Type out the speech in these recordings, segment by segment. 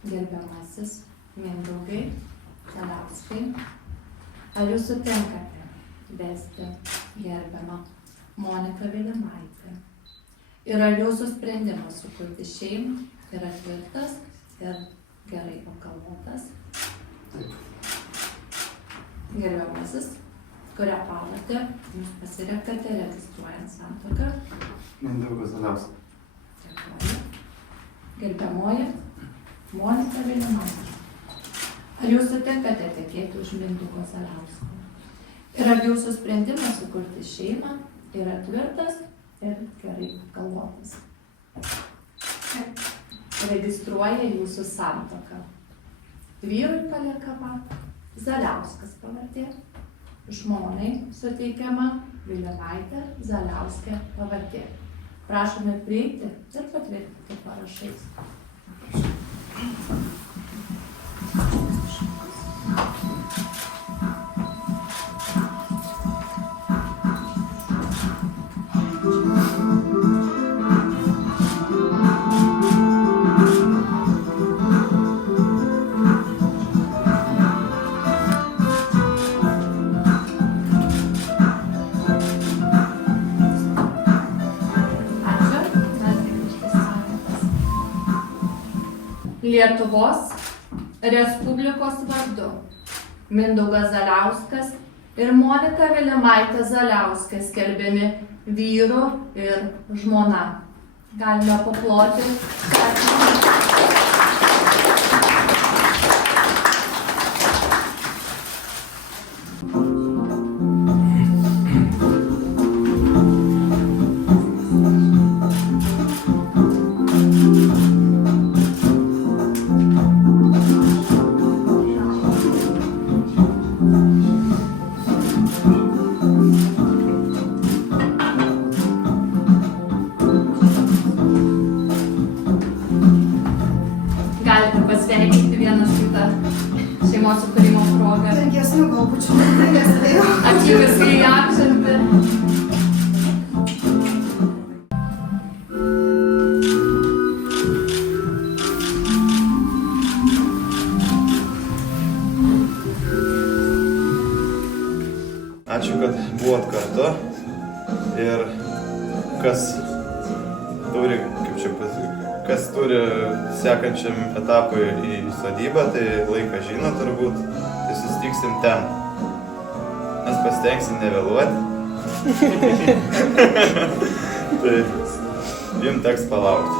Gerbiamasis Mindaugai Zaliauskai, ar jūs sutinkate vesti gerbiamą Moniką Vilimaitę? Ir ar jūsų sprendimas sukurti šeimą yra tvirtas ir gerai apgalvotas? Gerbiamasis, kurią pavardę jūs pasirenkate registruojant santuoką? Mindaugas Zaliauskas. Dėkoju. Gerbiamoji Monika Vilimaitė, ar jūs sutinkate tekėti už Mindaugo Zaliausko? Ir ar jūsų sprendimas sukurti šeimą yra tvirtas ir gerai apgalvotas? Registruoja jūsų santuoką. Vyrui paliekama Zaliauskas pavardė, žmonai suteikiama Vilimaitė Zaliauskė pavardė. Prašome prieiti ir patvirtinti parašais. Lietuvos Respublikos vardu Mindaugas Zaliauskas ir Monika Vilimaitė Zaliauskė skelbiami vyru ir žmona. Galime paploti. Galite pasveikinti vienas kitą šeimos sukūrimo progą. Ilgesnių galbūt šimtai. Atvykusi į apšintį. Ačiū, kad buvot kartu ir kas turi sekančiam etapui į sodybą, tai laiką žino turbūt, tai susitiksim ten. Mes pasitengsim nevėluoti. Tai jums teks palaukti.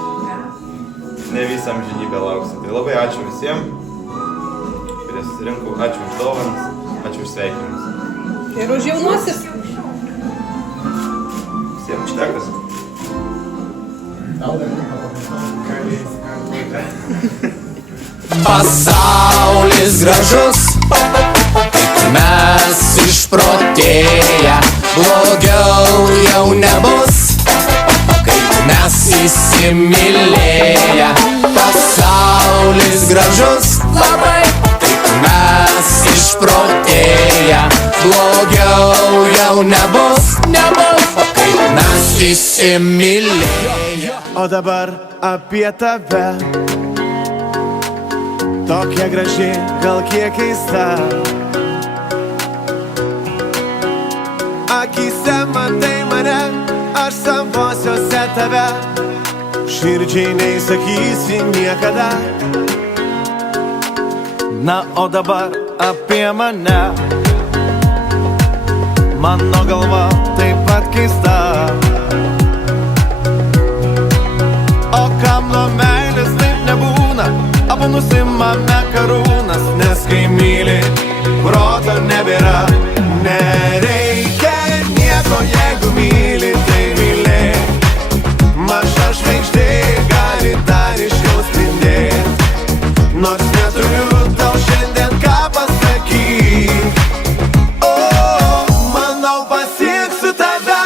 Ne visą amžinybę lauksim. Tai labai ačiū visiems, kurie susirinko, ačiū už dovanas, ačiū už sveikinimus. Ir už jaunuosius. Visiems užtekas. Pasaulis gražus, mes išprotėję, blogiau jau nebus, kaip mes įsimylėję. Pasaulis gražus, labai, kaip mes išprotėję, blogiau jau nebus, kaip mes įsimylėję. O dabar apie tave, tokia graži, gal kiek keista. Akyse matai mane, aš savosiuose tave, širdžiai neįsakysi niekada. Na, o dabar apie mane, mano galva taip pat keista. O kam nuo meilės taip nebūna, abu nusimame karūnas, nes kai myli, proto nebėra. Nereikia nieko, jeigu myli, tai mylėk. Maža žvaigždė gali dar iškiau spindėt, nors neturiu tau šiandien ką pasakyt. O, manau pasieksiu tave.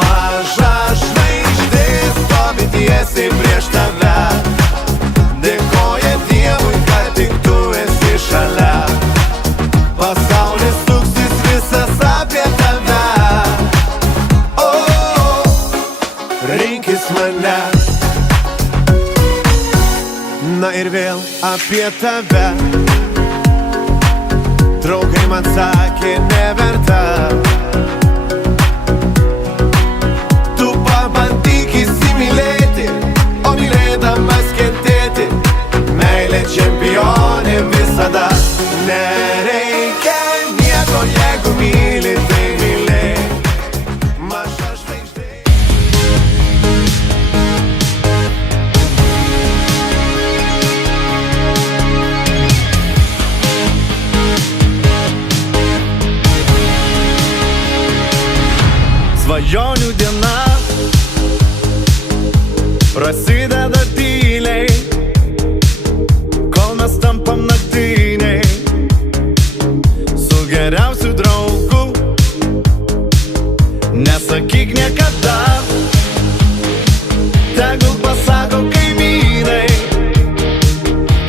Maža žvaigždė stovi tiesiai prieš tave, dėkoja Dievui, kad tik tu esi šalia. Pasaulis suksis visas apie tave. apie tave. Draugai man sakė neverta. Tu pabandyk įsimylėti, o mylėdamas kentėti. Meilė čempionė visada. Nereikia nieko, jeigu myli, tai mylėk. Maža žvaigždė. Svajonių diena prasideda tyliai, kol mes tampam naktiniai. Su geriausiu draugu nesakyk niekada, tegul pasako kaimynai,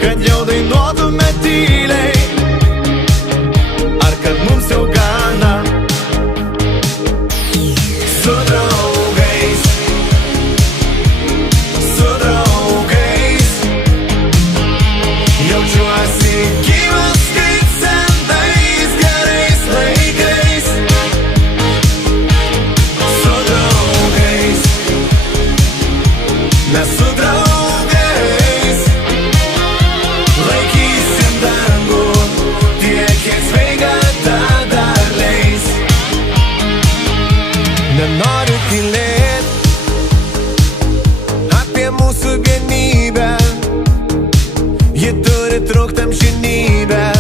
kad jau dainuotume tyliai, ar kad mums jau gana. Su draugais, jaučiuosi gyvas kaip senais gerais laikais. Su draugais, mes su draugais laikysim dangų, tiek kiek sveikata dar leis. Nenoriu tylėt apie mūsų vienybę, ji turi trukt amžinybę.